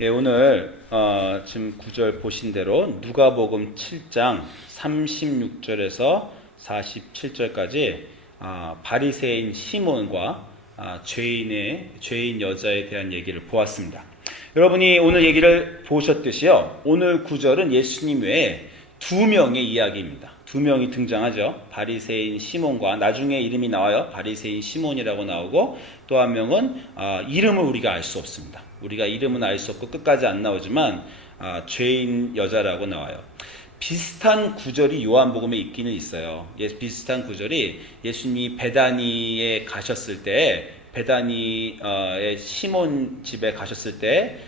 오늘 지금 구절 보신 대로 누가복음 7장 36절에서 47절까지 바리새인 시몬과 죄인 여자에 대한 얘기를 보았습니다. 여러분이 오늘 얘기를 보셨듯이요, 오늘 구절은 예수님 외에 두 명의 이야기입니다. 두 명이 등장하죠. 바리새인 시몬과, 나중에 이름이 나와요. 바리새인 시몬이라고 나오고, 또 한 명은 이름을 우리가 알 수 없습니다. 우리가 이름은 알 수 없고 끝까지 안 나오지만 죄인 여자라고 나와요. 비슷한 구절이 요한복음에 있기는 있어요. 비슷한 구절이 예수님이 베다니에 가셨을 때, 베다니의 시몬 집에 가셨을 때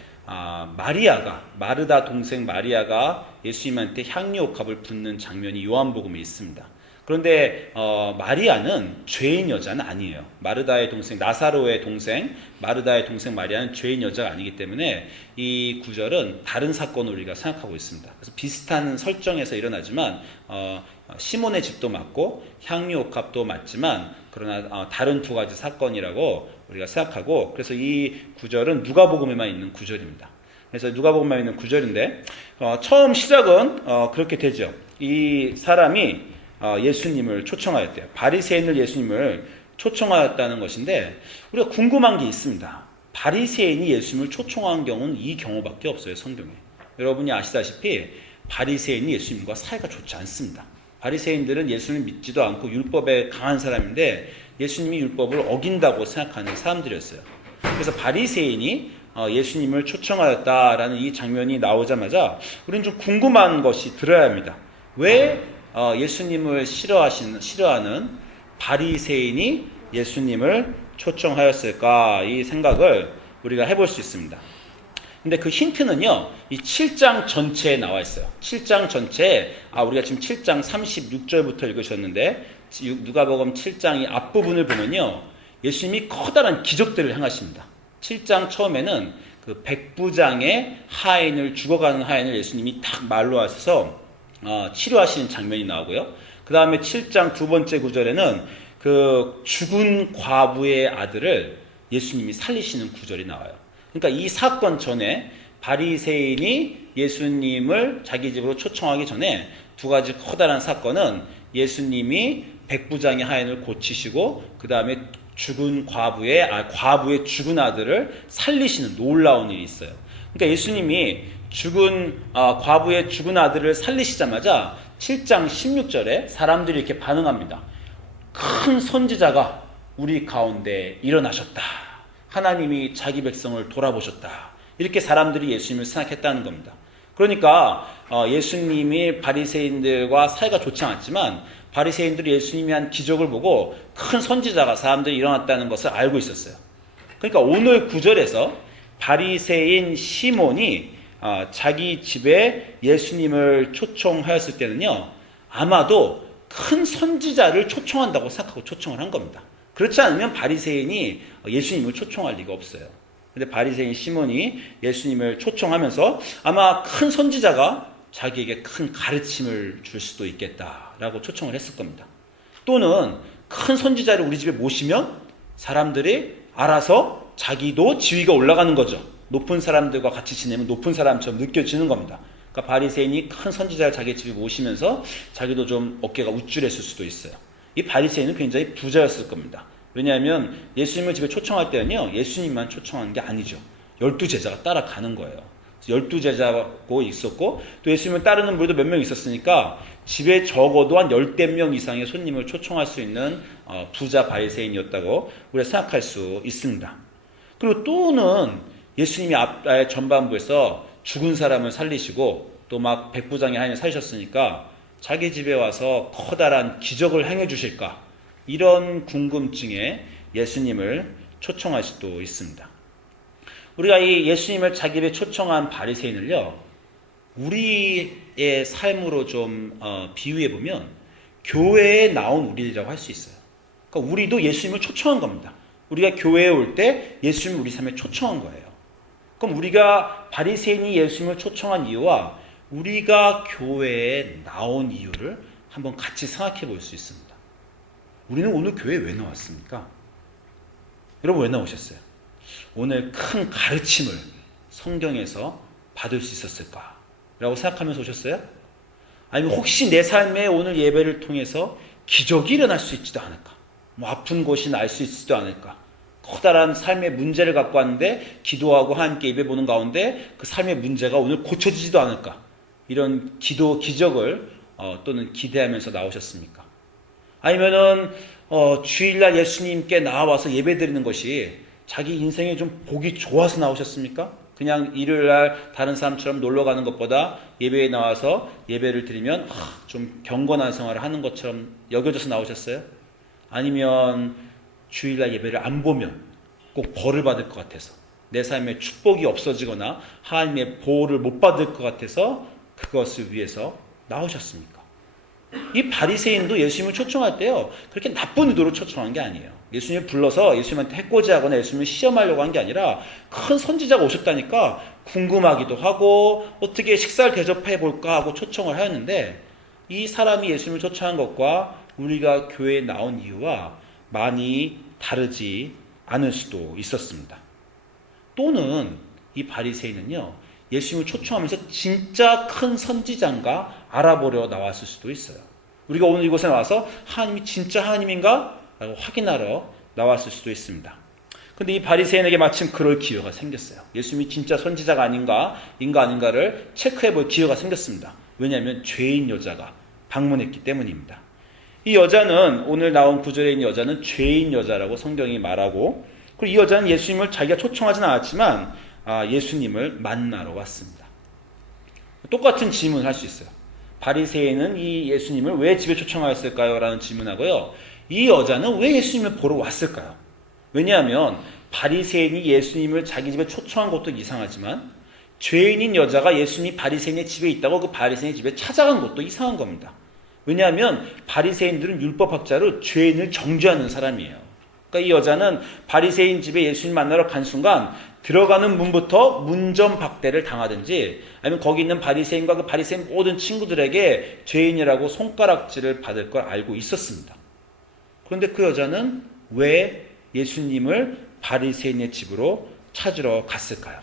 마르다 동생 마리아가 예수님한테 향유옥합을 붓는 장면이 요한복음에 있습니다. 그런데 마리아는 죄인 여자는 아니에요. 마르다의 동생, 나사로의 동생, 마르다의 동생 마리아는 죄인 여자가 아니기 때문에 이 구절은 다른 사건을 우리가 생각하고 있습니다. 그래서 비슷한 설정에서 일어나지만 시몬의 집도 맞고 향유옥합도 맞지만, 그러나 다른 두 가지 사건이라고 우리가 생각하고, 그래서 이 구절은 누가복음에만 있는 구절입니다. 그래서 누가복음에만 있는 구절인데 처음 시작은 그렇게 되죠. 이 사람이 예수님을 초청하였대요. 바리새인을 예수님을 초청하였다는 것인데, 우리가 궁금한 게 있습니다. 바리새인이 예수님을 초청한 경우는 이 경우밖에 없어요, 성경에. 여러분이 아시다시피 바리새인이 예수님과 사이가 좋지 않습니다. 바리새인들은 예수님을 믿지도 않고 율법에 강한 사람인데 예수님이 율법을 어긴다고 생각하는 사람들이었어요. 그래서 바리새인이 예수님을 초청하였다라는 이 장면이 나오자마자 우리는 좀 궁금한 것이 들어야 합니다. 왜 예수님을 싫어하는 바리새인이 예수님을 초청하였을까? 이 생각을 우리가 해볼 수 있습니다. 근데 그 힌트는요, 이 7장 전체에 나와 있어요. 7장 전체에, 우리가 지금 7장 36절부터 읽으셨는데, 누가복음 7장 이 앞부분을 보면요, 예수님이 커다란 기적들을 행하십니다. 7장 처음에는 그 백부장의 죽어가는 하인을 예수님이 딱 말로 하셔서 치료하시는 장면이 나오고요. 그 다음에 7장 두 번째 구절에는 그 죽은 과부의 아들을 예수님이 살리시는 구절이 나와요. 그러니까 이 사건 전에 바리새인이 예수님을 자기 집으로 초청하기 전에 두 가지 커다란 사건은 예수님이 백부장의 하인을 고치시고, 그 다음에 과부의 죽은 아들을 살리시는 놀라운 일이 있어요. 그러니까 예수님이 과부의 죽은 아들을 살리시자마자 7장 16절에 사람들이 이렇게 반응합니다. 큰 선지자가 우리 가운데 일어나셨다. 하나님이 자기 백성을 돌아보셨다. 이렇게 사람들이 예수님을 생각했다는 겁니다. 그러니까 예수님이 바리새인들과 사이가 좋지 않았지만 바리새인들이 예수님이 한 기적을 보고 큰 선지자가 사람들이 일어났다는 것을 알고 있었어요. 그러니까 오늘 구절에서 바리새인 시몬이 자기 집에 예수님을 초청하였을 때는요, 아마도 큰 선지자를 초청한다고 생각하고 초청을 한 겁니다. 그렇지 않으면 바리새인이 예수님을 초청할 리가 없어요. 근데 바리새인 시몬이 예수님을 초청하면서 아마 큰 선지자가 자기에게 큰 가르침을 줄 수도 있겠다라고 초청을 했을 겁니다. 또는 큰 선지자를 우리 집에 모시면 사람들이 알아서 자기도 지위가 올라가는 거죠. 높은 사람들과 같이 지내면 높은 사람처럼 느껴지는 겁니다. 그러니까 바리새인이 큰 선지자를 자기 집에 모시면서 자기도 좀 어깨가 우쭐했을 수도 있어요. 이 바리새인은 굉장히 부자였을 겁니다. 왜냐하면 예수님을 집에 초청할 때는요, 예수님만 초청하는 게 아니죠. 12제자가 따라가는 거예요. 12제자고 있었고, 또 예수님을 따르는 분들도 몇 명 있었으니까 집에 적어도 한 10명 이상의 손님을 초청할 수 있는 부자 바리새인이었다고 우리가 생각할 수 있습니다. 그리고 또는 예수님이 전반부에서 죽은 사람을 살리시고 또 막 백부장의 하인을 살리셨으니까 자기 집에 와서 커다란 기적을 행해 주실까, 이런 궁금증에 예수님을 초청할 수도 있습니다. 우리가 이 예수님을 자기 집에 초청한 바리새인을요, 우리의 삶으로 좀 비유해 보면 교회에 나온 우리라고 할 수 있어요. 그러니까 우리도 예수님을 초청한 겁니다. 우리가 교회에 올 때 예수님을 우리 삶에 초청한 거예요. 그럼 우리가 바리새인이 예수님을 초청한 이유와 우리가 교회에 나온 이유를 한번 같이 생각해 볼 수 있습니다. 우리는 오늘 교회에 왜 나왔습니까? 여러분 왜 나오셨어요? 오늘 큰 가르침을 성경에서 받을 수 있었을까? 라고 생각하면서 오셨어요? 아니면 혹시 내 삶에 오늘 예배를 통해서 기적이 일어날 수 있지도 않을까? 뭐 아픈 곳이 날 수 있지도 않을까? 커다란 삶의 문제를 갖고 왔는데 기도하고 함께 예배 보는 가운데 그 삶의 문제가 오늘 고쳐지지도 않을까? 이런 기적을 또는 기대하면서 나오셨습니까? 아니면은 주일날 예수님께 나와서 예배 드리는 것이 자기 인생에 좀 보기 좋아서 나오셨습니까? 그냥 일요일날 다른 사람처럼 놀러 가는 것보다 예배에 나와서 예배를 드리면 좀 경건한 생활을 하는 것처럼 여겨져서 나오셨어요? 아니면 주일날 예배를 안 보면 꼭 벌을 받을 것 같아서 내 삶에 축복이 없어지거나 하나님의 보호를 못 받을 것 같아서 그것을 위해서 나오셨습니까? 이 바리새인도 예수님을 초청할 때요, 그렇게 나쁜 의도로 초청한 게 아니에요. 예수님을 불러서 예수님한테 해코지하거나 예수님을 시험하려고 한 게 아니라 큰 선지자가 오셨다니까 궁금하기도 하고 어떻게 식사를 대접해 볼까 하고 초청을 하였는데, 이 사람이 예수님을 초청한 것과 우리가 교회에 나온 이유와 많이 다르지 않을 수도 있었습니다. 또는 이 바리새인은요, 예수님을 초청하면서 진짜 큰 선지자인가 알아보려 나왔을 수도 있어요. 우리가 오늘 이곳에 나와서 하나님이 진짜 하나님인가? 라고 확인하러 나왔을 수도 있습니다. 근데 이 바리새인에게 마침 그럴 기회가 생겼어요. 예수님이 진짜 선지자가 아닌가를 체크해 볼 기회가 생겼습니다. 왜냐하면 죄인 여자가 방문했기 때문입니다. 이 여자는, 오늘 나온 구절에 있는 여자는 죄인 여자라고 성경이 말하고, 그리고 이 여자는 예수님을 자기가 초청하진 않았지만 예수님을 만나러 왔습니다. 똑같은 질문을 할 수 있어요. 바리새인은 이 예수님을 왜 집에 초청하였을까요? 라는 질문하고요, 이 여자는 왜 예수님을 보러 왔을까요? 왜냐하면 바리새인이 예수님을 자기 집에 초청한 것도 이상하지만 죄인인 여자가 예수님이 바리새인의 집에 있다고 그 바리새인의 집에 찾아간 것도 이상한 겁니다. 왜냐하면 바리새인들은 율법학자로 죄인을 정죄하는 사람이에요. 그러니까 이 여자는 바리새인 집에 예수님 만나러 간 순간 들어가는 문부터 문전박대를 당하든지, 아니면 거기 있는 바리새인과 그 바리새인 모든 친구들에게 죄인이라고 손가락질을 받을 걸 알고 있었습니다. 그런데 그 여자는 왜 예수님을 바리새인의 집으로 찾으러 갔을까요?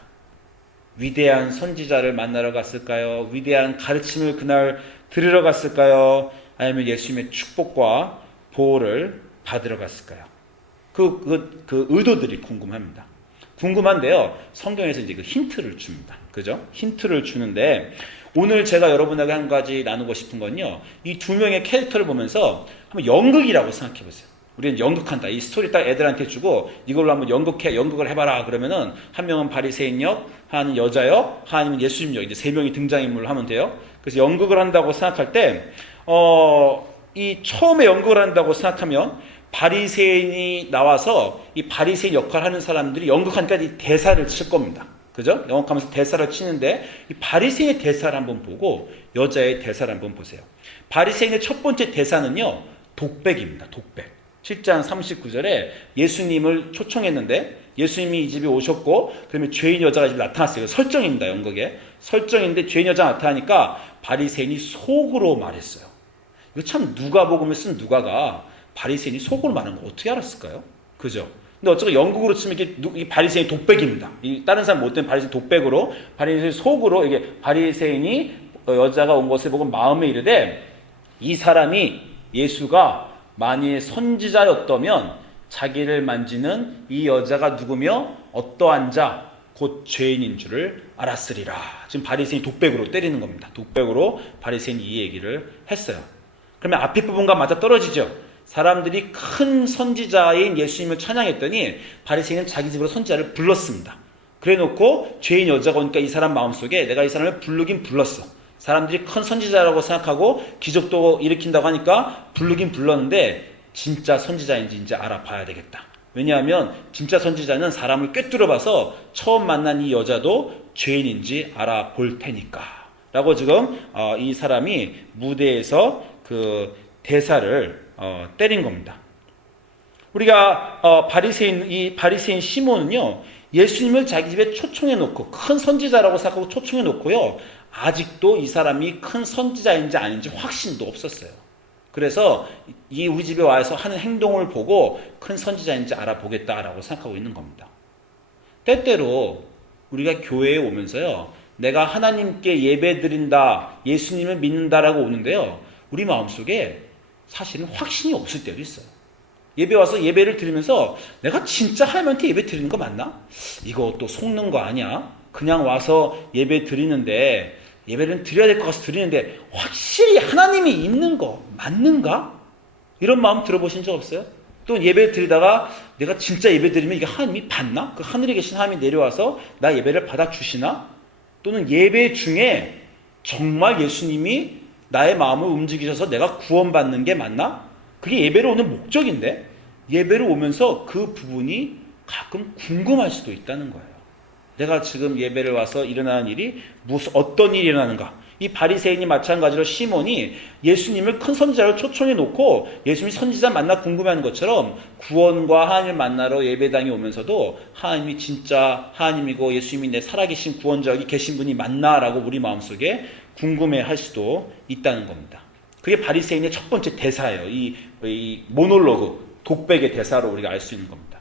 위대한 선지자를 만나러 갔을까요? 위대한 가르침을 그날 들으러 갔을까요? 아니면 예수님의 축복과 보호를 받으러 갔을까요? 그 의도들이 궁금합니다. 궁금한데요, 성경에서 이제 그 힌트를 줍니다. 그죠? 힌트를 주는데, 오늘 제가 여러분에게 한 가지 나누고 싶은 건요, 이 두 명의 캐릭터를 보면서 한번 연극이라고 생각해 보세요. 우리는 연극한다. 이 스토리 딱 애들한테 주고 이걸로 한번 연극을 해봐라. 그러면은 한 명은 바리새인 역, 하나는 여자 역, 하나는 예수님 역, 이제 세 명이 등장인물을 하면 돼요. 그래서 연극을 한다고 생각할 때, 이 처음에 연극을 한다고 생각하면 바리새인이 나와서 이 바리새인 역할을 하는 사람들이 연극하니까 이 대사를 칠 겁니다. 그죠? 연극하면서 대사를 치는데, 이 바리새인의 대사를 한번 보고 여자의 대사를 한번 보세요. 바리새인의 첫 번째 대사는요, 독백입니다. 독백. 7장 39절에 예수님을 초청했는데 예수님이 이 집에 오셨고, 그러면 죄인 여자가 집에 나타났어요. 설정입니다. 연극에. 설정인데 죄인 여자가 나타나니까 바리새인이 속으로 말했어요. 이거 참 누가복음을 쓴 누가가 바리새인이 속으로 말하는 거 어떻게 알았을까요? 그죠? 근데 어쨌든 연극으로 치면 이게 바리새인 독백입니다. 다른 사람 못 된 바리새인 독백으로, 바리새인 속으로, 이게 바리새인이 여자가 온 것을 보고 마음에 이르되, 이 사람이 예수가 만일 선지자였다면 자기를 만지는 이 여자가 누구며 어떠한 자, 곧 죄인인 줄을 알았으리라. 지금 바리새인이 독백으로 때리는 겁니다. 독백으로 바리새인이 이 얘기를 했어요. 그러면 앞에 부분과 맞아 떨어지죠. 사람들이 큰 선지자인 예수님을 찬양했더니 바리새인은 자기 집으로 선지자를 불렀습니다. 그래놓고 죄인 여자가 오니까 이 사람 마음속에 내가 이 사람을 부르긴 불렀어. 사람들이 큰 선지자라고 생각하고 기적도 일으킨다고 하니까 부르긴 불렀는데 진짜 선지자인지 이제 알아봐야 되겠다. 왜냐하면 진짜 선지자는 사람을 꿰뚫어봐서 처음 만난 이 여자도 죄인인지 알아볼 테니까 라고 지금 이 사람이 무대에서 그 대사를 때린 겁니다. 우리가 이 바리새인 시몬은요, 예수님을 자기 집에 초청해 놓고 큰 선지자라고 생각하고 초청해 놓고요, 아직도 이 사람이 큰 선지자인지 아닌지 확신도 없었어요. 그래서 우리 집에 와서 하는 행동을 보고 큰 선지자인지 알아보겠다라고 생각하고 있는 겁니다. 때때로 우리가 교회에 오면서요, 내가 하나님께 예배 드린다, 예수님을 믿는다라고 오는데요, 우리 마음속에 사실은 확신이 없을 때도 있어요. 예배 와서 예배를 드리면서 내가 진짜 하나님한테 예배 드리는 거 맞나? 이거 또 속는 거 아니야? 그냥 와서 예배 드리는데, 예배는 드려야 될 것 같아서 드리는데 확실히 하나님이 있는 거 맞는가? 이런 마음 들어보신 적 없어요? 또 예배 드리다가 내가 진짜 예배 드리면 이게 하나님이 받나? 그 하늘에 계신 하나님이 내려와서 나 예배를 받아주시나? 또는 예배 중에 정말 예수님이 나의 마음을 움직이셔서 내가 구원받는 게 맞나? 그게 예배로 오는 목적인데 예배로 오면서 그 부분이 가끔 궁금할 수도 있다는 거예요. 내가 지금 예배를 와서 일어나는 일이 어떤 일이 일어나는가? 이 바리새인이 마찬가지로 시몬이 예수님을 큰 선지자로 초청해 놓고 예수님이 선지자 만나 궁금해하는 것처럼 구원과 하나님을 만나러 예배당에 오면서도 하나님이 진짜 하나님이고 예수님이 내 살아계신 구원자 여기 계신 분이 맞나라고 우리 마음속에 궁금해할 수도 있다는 겁니다. 그게 바리새인의 첫 번째 대사예요. 이 모놀로그, 독백의 대사로 우리가 알 수 있는 겁니다.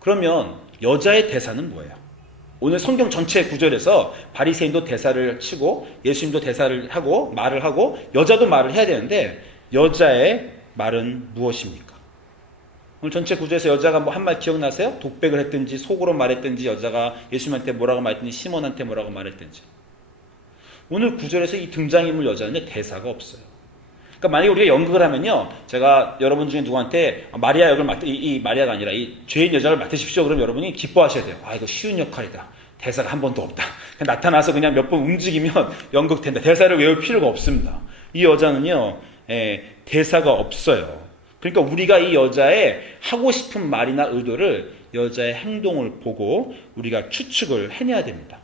그러면 여자의 대사는 뭐예요? 오늘 성경 전체 구절에서 바리새인도 대사를 치고 예수님도 대사를 하고 말을 하고 여자도 말을 해야 되는데 여자의 말은 무엇입니까? 오늘 전체 구절에서 여자가 뭐 한 말 기억나세요? 독백을 했든지 속으로 말했든지 여자가 예수님한테 뭐라고 말했든지 시몬한테 뭐라고 말했든지. 오늘 구절에서 이 등장인물 여자는 대사가 없어요. 그러니까 만약에 우리가 연극을 하면요, 제가 여러분 중에 누구한테 마리아 역을 이 마리아가 아니라 이 죄인 여자를 맡으십시오. 그럼 여러분이 기뻐하셔야 돼요. 아, 이거 쉬운 역할이다. 대사가 한 번도 없다. 그냥 나타나서 그냥 몇 번 움직이면 연극된다. 대사를 외울 필요가 없습니다. 이 여자는요, 대사가 없어요. 그러니까 우리가 이 여자의 하고 싶은 말이나 의도를 여자의 행동을 보고 우리가 추측을 해내야 됩니다.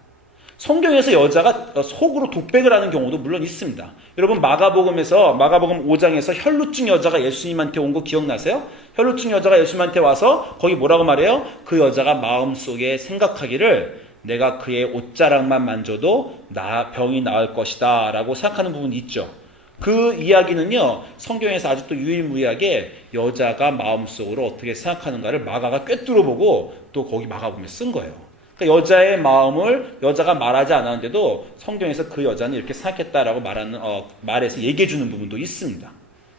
성경에서 여자가 속으로 독백을 하는 경우도 물론 있습니다. 여러분 마가복음 5장에서 혈루증 여자가 예수님한테 온 거 기억나세요? 혈루증 여자가 예수님한테 와서 거기 뭐라고 말해요? 그 여자가 마음속에 생각하기를 내가 그의 옷자락만 만져도 병이 나을 것이다 라고 생각하는 부분이 있죠. 그 이야기는요, 성경에서 아직도 유일무이하게 여자가 마음속으로 어떻게 생각하는가를 마가가 꿰뚫어 보고 또 거기 마가복음에 쓴 거예요. 그러니까 여자의 마음을 여자가 말하지 않았는데도 성경에서 그 여자는 이렇게 생각했다라고 말해서 얘기해 주는 부분도 있습니다.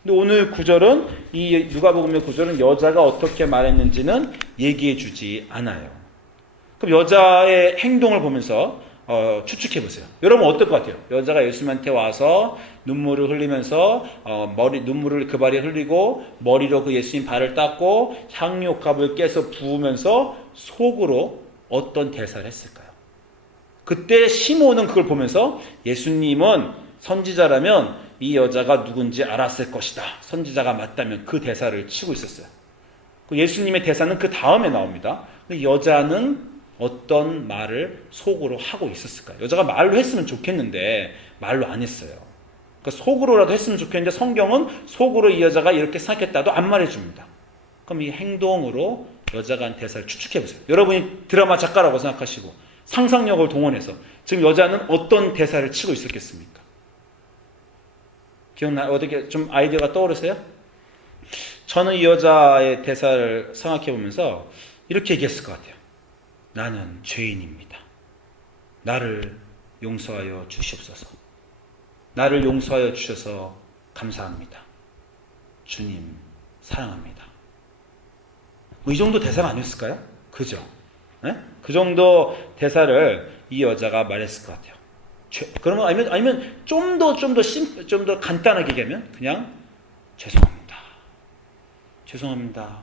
근데 오늘 구절은 이 누가복음의 구절은 여자가 어떻게 말했는지는 얘기해 주지 않아요. 그럼 여자의 행동을 보면서 추측해 보세요. 여러분 어떨 것 같아요? 여자가 예수님한테 와서 눈물을 흘리면서 눈물을 그 발에 흘리고 머리로 그 예수님 발을 닦고 향유값을 깨서 부으면서 속으로 어떤 대사를 했을까요? 그때 시몬은 그걸 보면서 예수님은 선지자라면 이 여자가 누군지 알았을 것이다. 선지자가 맞다면 그 대사를 치고 있었어요. 예수님의 대사는 그 다음에 나옵니다. 여자는 어떤 말을 속으로 하고 있었을까요? 여자가 말로 했으면 좋겠는데 말로 안 했어요. 그러니까 속으로라도 했으면 좋겠는데 성경은 속으로 이 여자가 이렇게 생각했다도 안 말해줍니다. 그럼 이 행동으로 여자가 한 대사를 추측해보세요. 여러분이 드라마 작가라고 생각하시고 상상력을 동원해서 지금 여자는 어떤 대사를 치고 있었겠습니까? 어떻게 좀 아이디어가 떠오르세요? 저는 이 여자의 대사를 생각해보면서 이렇게 얘기했을 것 같아요. 나는 죄인입니다. 나를 용서하여 주시옵소서. 나를 용서하여 주셔서 감사합니다. 주님 사랑합니다. 이 정도 대사가 아니었을까요? 그죠? 네? 그 정도 대사를 이 여자가 말했을 것 같아요. 그러면 아니면 좀 더 간단하게 얘기하면 그냥 죄송합니다. 죄송합니다.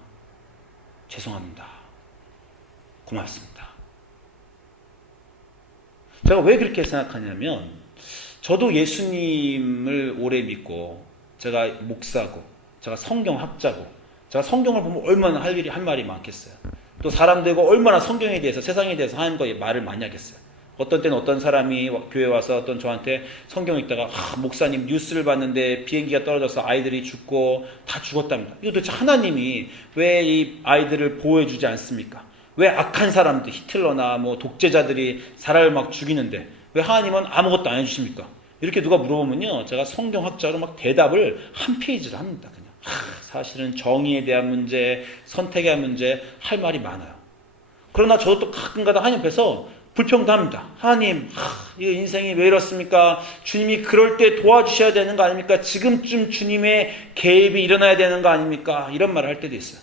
죄송합니다. 고맙습니다. 제가 왜 그렇게 생각하냐면 저도 예수님을 오래 믿고 제가 목사고 제가 성경학자고 제가 성경을 보면 얼마나 할 말이 많겠어요. 또 사람들과 얼마나 성경에 대해서 세상에 대해서 하는 거에 말을 많이 하겠어요. 어떤 때는 어떤 사람이 교회 와서 어떤 저한테 성경 읽다가 목사님 뉴스를 봤는데 비행기가 떨어져서 아이들이 죽고 다 죽었답니다. 이거 도대체 하나님이 왜 이 아이들을 보호해 주지 않습니까? 왜 악한 사람들 히틀러나 뭐 독재자들이 사람을 막 죽이는데 왜 하나님은 아무것도 안 해주십니까? 이렇게 누가 물어보면요, 제가 성경학자로 막 대답을 한 페이지를 합니다. 그냥 사실은 정의에 대한 문제, 선택에 대한 문제 할 말이 많아요. 그러나 저도 또 가끔가다 하나님 앞에서 불평합니다. 하나님, 이 인생이 왜 이렇습니까? 주님이 그럴 때 도와주셔야 되는 거 아닙니까? 지금쯤 주님의 개입이 일어나야 되는 거 아닙니까? 이런 말을 할 때도 있어요.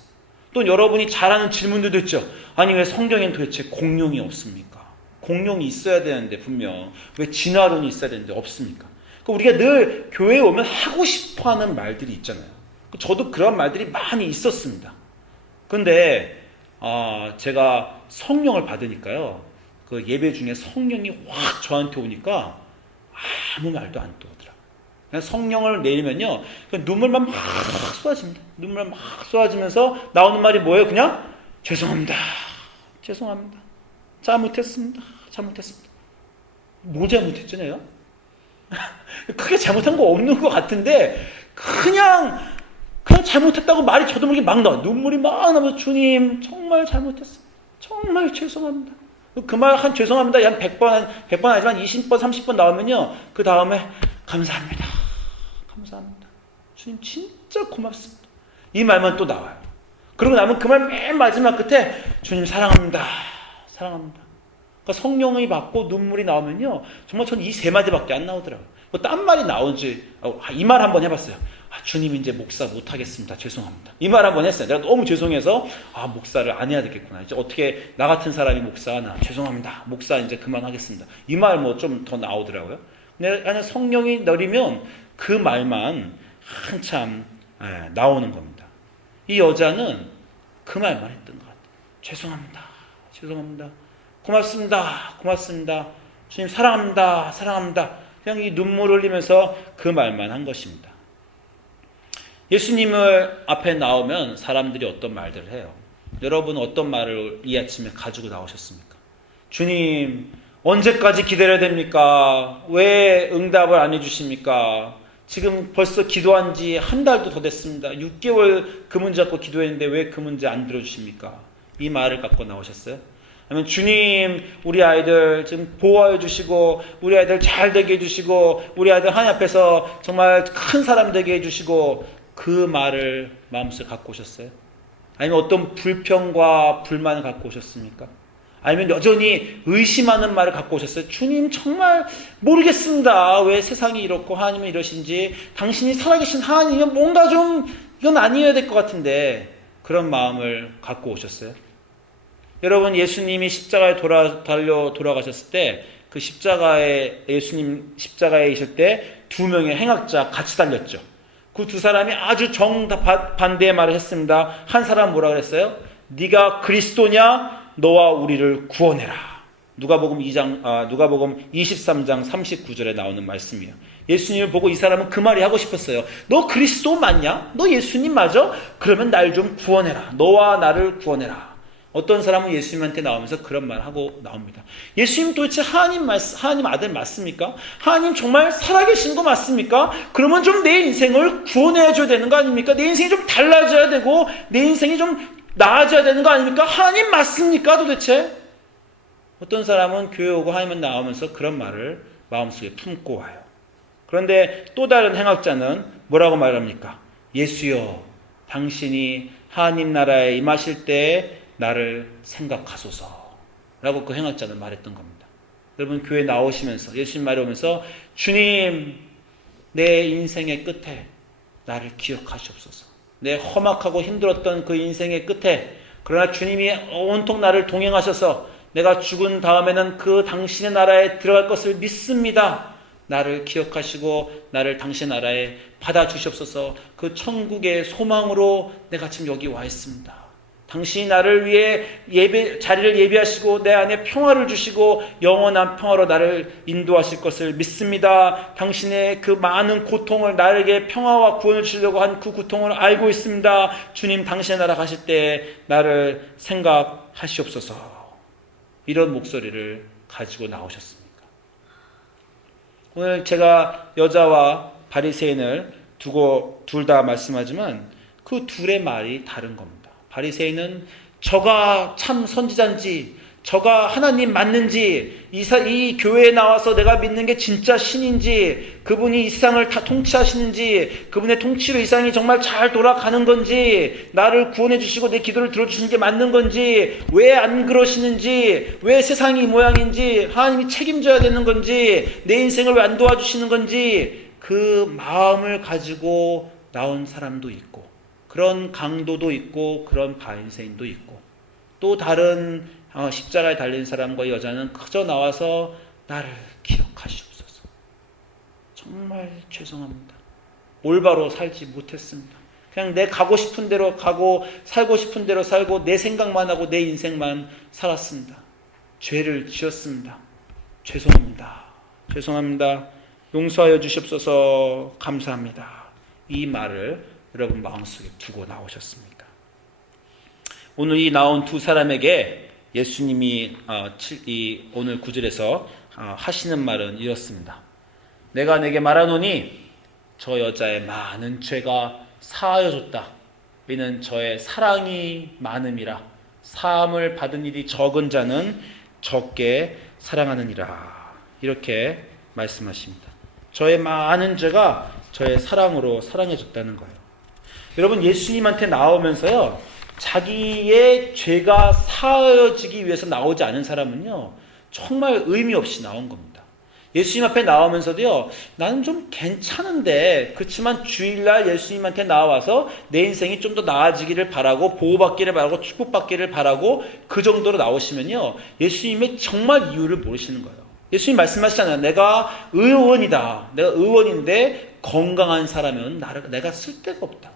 또 여러분이 잘 하는 질문들도 있죠. 아니, 왜 성경엔 도대체 공룡이 없습니까? 공룡이 있어야 되는데 분명 왜 진화론이 있어야 되는데 없습니까? 우리가 늘 교회에 오면 하고 싶어하는 말들이 있잖아요. 저도 그런 말들이 많이 있었습니다. 근데 제가 성령을 받으니까요, 그 예배 중에 성령이 확 저한테 오니까 아무 말도 안 떠오더라고요. 그냥 성령을 내리면요, 눈물만 막 쏟아집니다. 눈물 막 쏟아지면서 나오는 말이 뭐예요? 그냥 죄송합니다. 죄송합니다. 잘못했습니다. 잘못했습니다. 뭐 잘못했잖아요? 크게 잘못한 거 없는 것 같은데 그냥 잘못했다고 말이 저도 모르게 막 나와. 눈물이 막 나면서 주님 정말 잘못했습니다. 정말 죄송합니다. 그 말 한 죄송합니다. 한 100번 아니지만 20번, 30번 나오면요, 그 다음에 감사합니다. 감사합니다. 주님 진짜 고맙습니다. 이 말만 또 나와요. 그러고 나면 그 말 맨 마지막 끝에 주님 사랑합니다. 사랑합니다. 그러니까 성령이 받고 눈물이 나오면요, 정말 전 이 세 마디밖에 안 나오더라고요. 뭐 딴 말이 나온지, 이 말 한번 해봤어요. 주님 이제 목사 못하겠습니다. 죄송합니다. 이 말 한번 했어요. 내가 너무 죄송해서 목사를 안 해야 되겠구나. 이제 어떻게 나 같은 사람이 목사나 죄송합니다. 목사 이제 그만하겠습니다. 이 말 뭐 좀 더 나오더라고요. 근데 안에 성령이 내리면 그 말만 한참 나오는 겁니다. 이 여자는 그 말만 했던 것 같아요. 죄송합니다. 죄송합니다. 고맙습니다. 고맙습니다. 주님 사랑합니다. 사랑합니다. 그냥 이 눈물 흘리면서 그 말만 한 것입니다. 예수님을 앞에 나오면 사람들이 어떤 말들을 해요? 여러분 어떤 말을 이 아침에 가지고 나오셨습니까? 주님 언제까지 기다려야 됩니까? 왜 응답을 안 해주십니까? 지금 벌써 기도한 지 한 달도 더 됐습니다. 6개월 그 문제 갖고 기도했는데 왜 그 문제 안 들어주십니까? 이 말을 갖고 나오셨어요? 아니면 주님 우리 아이들 지금 보호해 주시고 우리 아이들 잘 되게 해주시고 우리 아이들 하나님 앞에서 정말 큰 사람 되게 해주시고 그 말을 마음속에 갖고 오셨어요? 아니면 어떤 불평과 불만을 갖고 오셨습니까? 아니면 여전히 의심하는 말을 갖고 오셨어요? 주님 정말 모르겠습니다. 왜 세상이 이렇고 하나님은 이러신지, 당신이 살아계신 하나님은 뭔가 좀 이건 아니어야 될 것 같은데, 그런 마음을 갖고 오셨어요? 여러분 예수님이 십자가에 돌아가셨을 때 그 예수님 십자가에 있을 때 두 명의 행악자 같이 달렸죠. 그 두 사람이 아주 정반대의 말을 했습니다. 한 사람은 뭐라 그랬어요? 네가 그리스도냐? 너와 우리를 구원해라. 누가복음 23장 39절에 나오는 말씀이에요. 예수님을 보고 이 사람은 그 말이 하고 싶었어요. 너 그리스도 맞냐? 너 예수님 맞아? 그러면 날 좀 구원해라. 너와 나를 구원해라. 어떤 사람은 예수님한테 나오면서 그런 말 하고 나옵니다. 예수님 도대체 하나님 아들 맞습니까? 하나님 정말 살아계신 거 맞습니까? 그러면 좀 내 인생을 구원해 줘야 되는 거 아닙니까? 내 인생이 좀 달라져야 되고 내 인생이 좀 나아져야 되는 거 아닙니까? 하나님 맞습니까 도대체? 어떤 사람은 교회 오고 하나님 나오면서 그런 말을 마음속에 품고 와요. 그런데 또 다른 행악자는 뭐라고 말합니까? 예수여, 당신이 하나님 나라에 임하실 때 나를 생각하소서 라고 그 행악자는 말했던 겁니다. 여러분 교회 나오시면서 예수님 말이 오면서 주님 내 인생의 끝에 나를 기억하시옵소서. 내 험악하고 힘들었던 그 인생의 끝에 그러나 주님이 온통 나를 동행하셔서 내가 죽은 다음에는 그 당신의 나라에 들어갈 것을 믿습니다. 나를 기억하시고 나를 당신 나라에 받아주시옵소서. 그 천국의 소망으로 내가 지금 여기 와 있습니다. 당신이 나를 위해 자리를 예비하시고 내 안에 평화를 주시고 영원한 평화로 나를 인도하실 것을 믿습니다. 당신의 그 많은 고통을 나에게 평화와 구원을 주시려고 한 그 고통을 알고 있습니다. 주님 당신의 나라 가실 때 나를 생각하시옵소서. 이런 목소리를 가지고 나오셨습니까? 오늘 제가 여자와 바리새인을 두고 둘 다 말씀하지만 그 둘의 말이 다른 겁니다. 바리새인은 저가 참 선지자인지 저가 하나님 맞는지, 이 교회에 나와서 내가 믿는 게 진짜 신인지, 그분이 이 세상을 다 통치하시는지, 그분의 통치로 이 세상이 정말 잘 돌아가는 건지, 나를 구원해 주시고 내 기도를 들어주시는 게 맞는 건지, 왜 안 그러시는지, 왜 세상이 이 모양인지, 하나님이 책임져야 되는 건지, 내 인생을 왜 안 도와주시는 건지, 그 마음을 가지고 나온 사람도 있고, 그런 강도도 있고, 그런 바인세인도 있고, 또 다른 십자가에 달린 사람과 여자는 그저 나와서 나를 기억하시옵소서. 정말 죄송합니다. 올바로 살지 못했습니다. 그냥 내 가고 싶은 대로 가고 살고 싶은 대로 살고 내 생각만 하고 내 인생만 살았습니다. 죄를 지었습니다. 죄송합니다. 죄송합니다. 용서하여 주시옵소서. 감사합니다. 이 말을 여러분 마음속에 두고 나오셨습니까? 오늘 이 나온 두 사람에게 예수님이 오늘 9절에서 하시는 말은 이렇습니다. 내가 내게 말하노니 저 여자의 많은 죄가 사하여졌다. 이는 저의 사랑이 많음이라. 사함을 받은 일이 적은 자는 적게 사랑하느니라. 이렇게 말씀하십니다. 저의 많은 죄가 저의 사랑으로 사랑해졌다는 거예요. 여러분, 예수님한테 나오면서요, 자기의 죄가 사하여지기 위해서 나오지 않은 사람은요, 정말 의미 없이 나온 겁니다. 예수님 앞에 나오면서도요, 나는 좀 괜찮은데, 그렇지만 주일날 예수님한테 나와서 내 인생이 좀 더 나아지기를 바라고, 보호받기를 바라고, 축복받기를 바라고, 그 정도로 나오시면요, 예수님의 정말 이유를 모르시는 거예요. 예수님 말씀하시잖아요. 내가 의원이다. 내가 의원인데 건강한 사람은 내가 쓸데가 없다.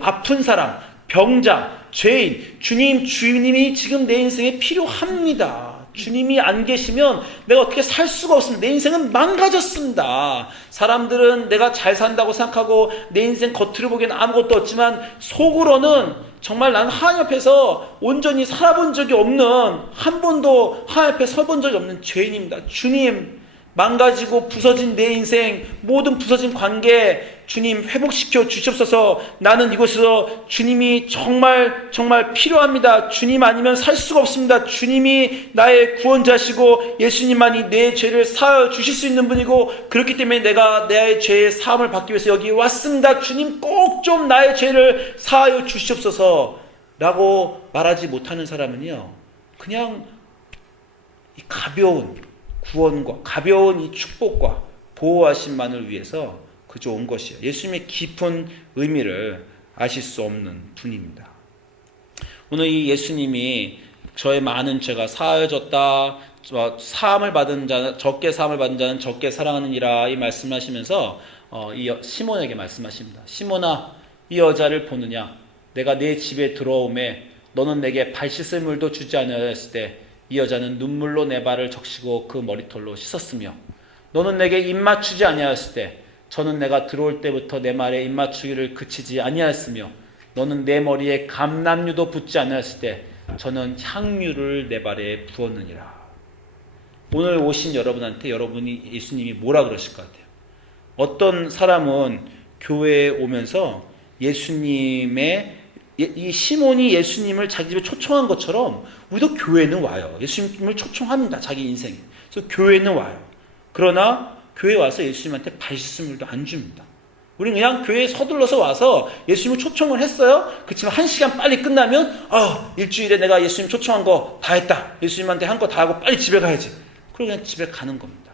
아픈 사람, 병자, 죄인, 주님이 지금 내 인생에 필요합니다. 주님이 안 계시면 내가 어떻게 살 수가 없습니다. 내 인생은 망가졌습니다. 사람들은 내가 잘 산다고 생각하고 내 인생 겉으로 보기에는 아무것도 없지만 속으로는 정말 난 하나님 앞에서 온전히 살아본 적이 없는, 한 번도 하나님 앞에 서본 적이 없는 죄인입니다. 주님, 망가지고 부서진 내 인생, 모든 부서진 관계 주님 회복시켜 주시옵소서. 나는 이곳에서 주님이 정말 필요합니다. 주님 아니면 살 수가 없습니다. 주님이 나의 구원자시고 예수님만이 내 죄를 사하여 주실 수 있는 분이고, 그렇기 때문에 내가 내 죄의 사함을 받기 위해서 여기 왔습니다. 주님 꼭 좀 나의 죄를 사하여 주시옵소서 라고 말하지 못하는 사람은요, 그냥 이 가벼운 구원과 가벼운 이 축복과 보호하심만을 위해서 그저 온 것이에요. 예수님의 깊은 의미를 아실 수 없는 분입니다. 오늘 이 예수님이 저의 많은 죄가 사하여졌다, 사함을 받은 자, 적게 사함을 받은 자는 적게 사랑하느니라, 이 말씀하시면서 이 시몬에게 말씀하십니다. 시몬아, 이 여자를 보느냐? 내가 내 집에 들어오매 너는 내게 발 씻을 물도 주지 않았을 때 이 여자는 눈물로 내 발을 적시고 그 머리털로 씻었으며, 너는 내게 입 맞추지 아니하였을 때 저는 내가 들어올 때부터 내 말에 입 맞추기를 그치지 아니하였으며, 너는 내 머리에 감람류도 붓지 아니하였을 때 저는 향유를 내 발에 부었느니라. 오늘 오신 여러분한테 여러분이 예수님이 뭐라 그러실 것 같아요? 어떤 사람은 교회에 오면서 예수님의, 이 시몬이 예수님을 자기 집에 초청한 것처럼 우리도 교회는 와요. 예수님을 초청합니다. 자기 인생에. 그래서 교회는 와요. 그러나 교회에 와서 예수님한테 발 씻을 물도 안 줍니다. 우리는 그냥 교회에 서둘러서 와서 예수님을 초청을 했어요. 그렇지만 1시간 빨리 끝나면 일주일에 내가 예수님 초청한 거 다 했다. 예수님한테 한 거 다 하고 빨리 집에 가야지. 그리고 그냥 집에 가는 겁니다.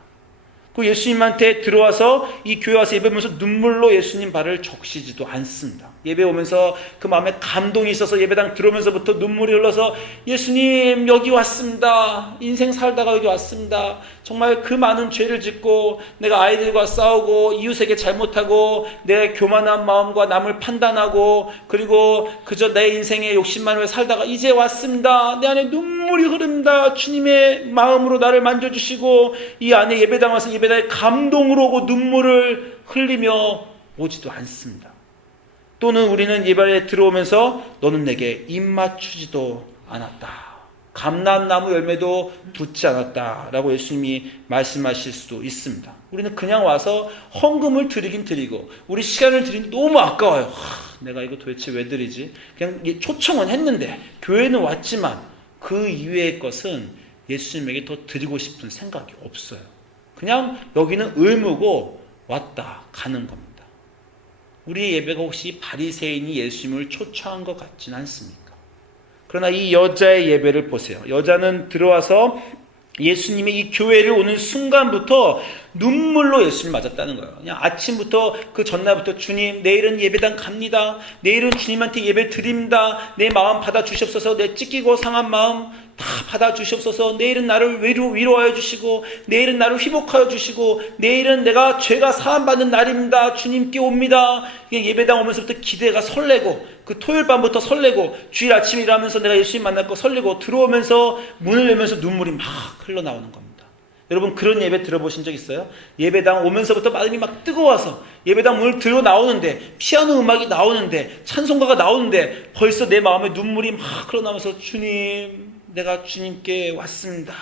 그 예수님한테 들어와서 이 교회 와서 예배 오면서 눈물로 예수님 발을 적시지도 않습니다. 예배 오면서 그 마음에 감동이 있어서 예배당 들어오면서부터 눈물이 흘러서 예수님 여기 왔습니다. 인생 살다가 여기 왔습니다. 정말 그 많은 죄를 짓고 내가 아이들과 싸우고 이웃에게 잘못하고 내 교만한 마음과 남을 판단하고 그리고 그저 내 인생의 욕심만 위해 살다가 이제 왔습니다. 내 안에 눈물이 흐릅니다. 주님의 마음으로 나를 만져주시고 이 안에 예배당 와서 예배당에 감동으로 오고 눈물을 흘리며 오지도 않습니다. 또는 우리는 예배에 들어오면서 너는 내게 입 맞추지도 않았다. 감람나무 열매도 붓지 않았다. 라고 예수님이 말씀하실 수도 있습니다. 우리는 그냥 와서 헌금을 드리긴 드리고 우리 시간을 드리는 너무 아까워요. 내가 이거 도대체 왜 드리지? 그냥 초청은 했는데 교회는 왔지만 그 이외의 것은 예수님에게 더 드리고 싶은 생각이 없어요. 그냥 여기는 의무고 왔다 가는 겁니다. 우리의 예배가 혹시 바리새인이 예수님을 초청한 것 같지는 않습니까? 그러나 이 여자의 예배를 보세요. 여자는 들어와서 예수님이 이 교회를 오는 순간부터 눈물로 예수님을 맞았다는 거예요. 그냥 아침부터 그 전날부터 주님 내일은 예배당 갑니다. 내일은 주님한테 예배 드립니다. 내 마음 받아주시옵소서. 내 찢기고 상한 마음 다 받아주시옵소서. 내일은 나를 위로하여 주시고 내일은 나를 회복하여 주시고 내일은 내가 죄가 사함받는 날입니다. 주님께 옵니다. 예배당 오면서부터 기대가 설레고 그 토요일 밤부터 설레고 주일 아침에 일하면서 내가 예수님 만날 거 설레고 들어오면서 문을 열면서 눈물이 막 흘러나오는 겁니다. 여러분 그런 예배 들어보신 적 있어요? 예배당 오면서부터 마음이 막 뜨거워서 예배당 문을 들고 나오는데 피아노 음악이 나오는데 찬송가가 나오는데 벌써 내 마음에 눈물이 막 흘러나오면서 주님 내가 주님께 왔습니다.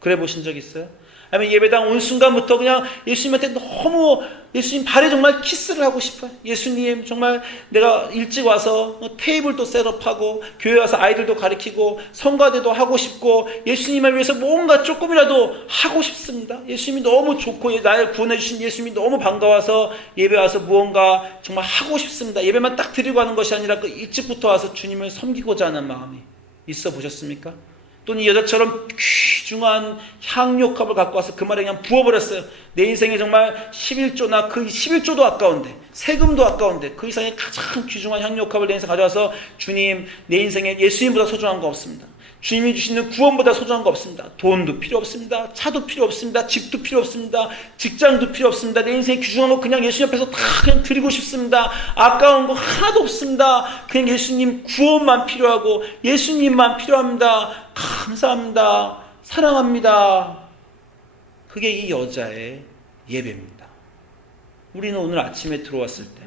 그래 보신 적 있어요? 아니면 예배당 온 순간부터 그냥 예수님한테 너무 예수님 발에 정말 키스를 하고 싶어요. 예수님 정말 내가 일찍 와서 테이블도 셋업하고 교회 와서 아이들도 가르치고 성가대도 하고 싶고 예수님을 위해서 뭔가 조금이라도 하고 싶습니다. 예수님이 너무 좋고 나를 구원해 주신 예수님이 너무 반가워서 예배 와서 무언가 정말 하고 싶습니다. 예배만 딱 드리고 하는 것이 아니라 그 일찍부터 와서 주님을 섬기고자 하는 마음이 있어 보셨습니까? 또는 이 여자처럼 귀중한 향료컵을 갖고 와서 그 말에 그냥 부어버렸어요. 내 인생에 정말 11조나 그 11조도 아까운데 세금도 아까운데 그 이상의 가장 귀중한 향료컵을 내 인생에 가져와서 주님 내 인생에 예수님보다 소중한 거 없습니다. 주님이 주시는 구원보다 소중한 거 없습니다. 돈도 필요 없습니다. 차도 필요 없습니다. 집도 필요 없습니다. 직장도 필요 없습니다. 내 인생에 귀중한 거 그냥 예수님 앞에서 다 그냥 드리고 싶습니다. 아까운 거 하나도 없습니다. 그냥 예수님 구원만 필요하고 예수님만 필요합니다. 감사합니다. 사랑합니다. 그게 이 여자의 예배입니다. 우리는 오늘 아침에 들어왔을 때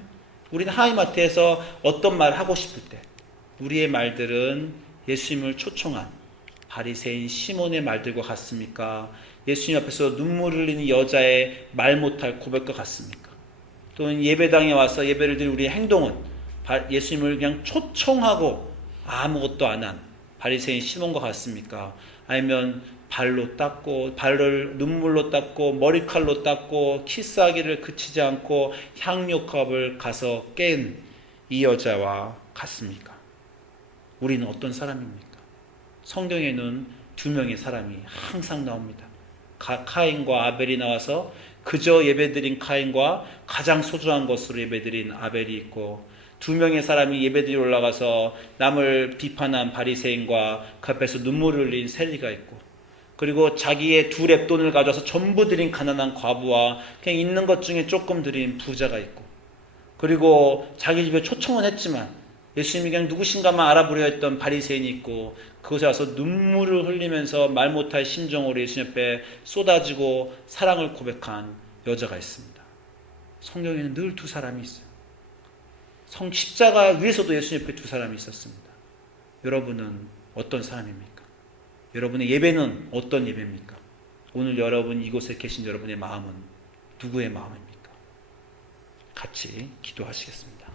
우리는 하나님 앞에서 어떤 말을 하고 싶을 때 우리의 말들은 예수님을 초청한 바리새인 시몬의 말들과 같습니까? 예수님 앞에서 눈물을 흘리는 여자의 말 못할 고백과 같습니까? 또는 예배당에 와서 예배를 드리는 우리의 행동은 예수님을 그냥 초청하고 아무것도 안 한 바리새인 시몬과 같습니까? 아니면 발로 닦고 발을 눈물로 닦고 머리칼로 닦고 키스하기를 그치지 않고 향료컵을 가서 깬 이 여자와 같습니까? 우리는 어떤 사람입니까? 성경에는 두 명의 사람이 항상 나옵니다. 카인과 아벨이 나와서 그저 예배드린 카인과 가장 소중한 것으로 예배드린 아벨이 있고 두 명의 사람이 예배드리러 올라가서 남을 비판한 바리새인과 그 앞에서 눈물을 흘린 세리가 있고 그리고 자기의 두 렙돈을 가져와서 전부 드린 가난한 과부와 그냥 있는 것 중에 조금 드린 부자가 있고 그리고 자기 집에 초청은 했지만 예수님이 그냥 누구신가만 알아보려 했던 바리새인이 있고 그곳에 와서 눈물을 흘리면서 말 못할 심정으로 예수님 앞에 쏟아지고 사랑을 고백한 여자가 있습니다. 성경에는 늘 두 사람이 있어요. 십자가 위에서도 예수님 앞에 두 사람이 있었습니다. 여러분은 어떤 사람입니까? 여러분의 예배는 어떤 예배입니까? 오늘 여러분 이곳에 계신 여러분의 마음은 누구의 마음입니까? 같이 기도하시겠습니다.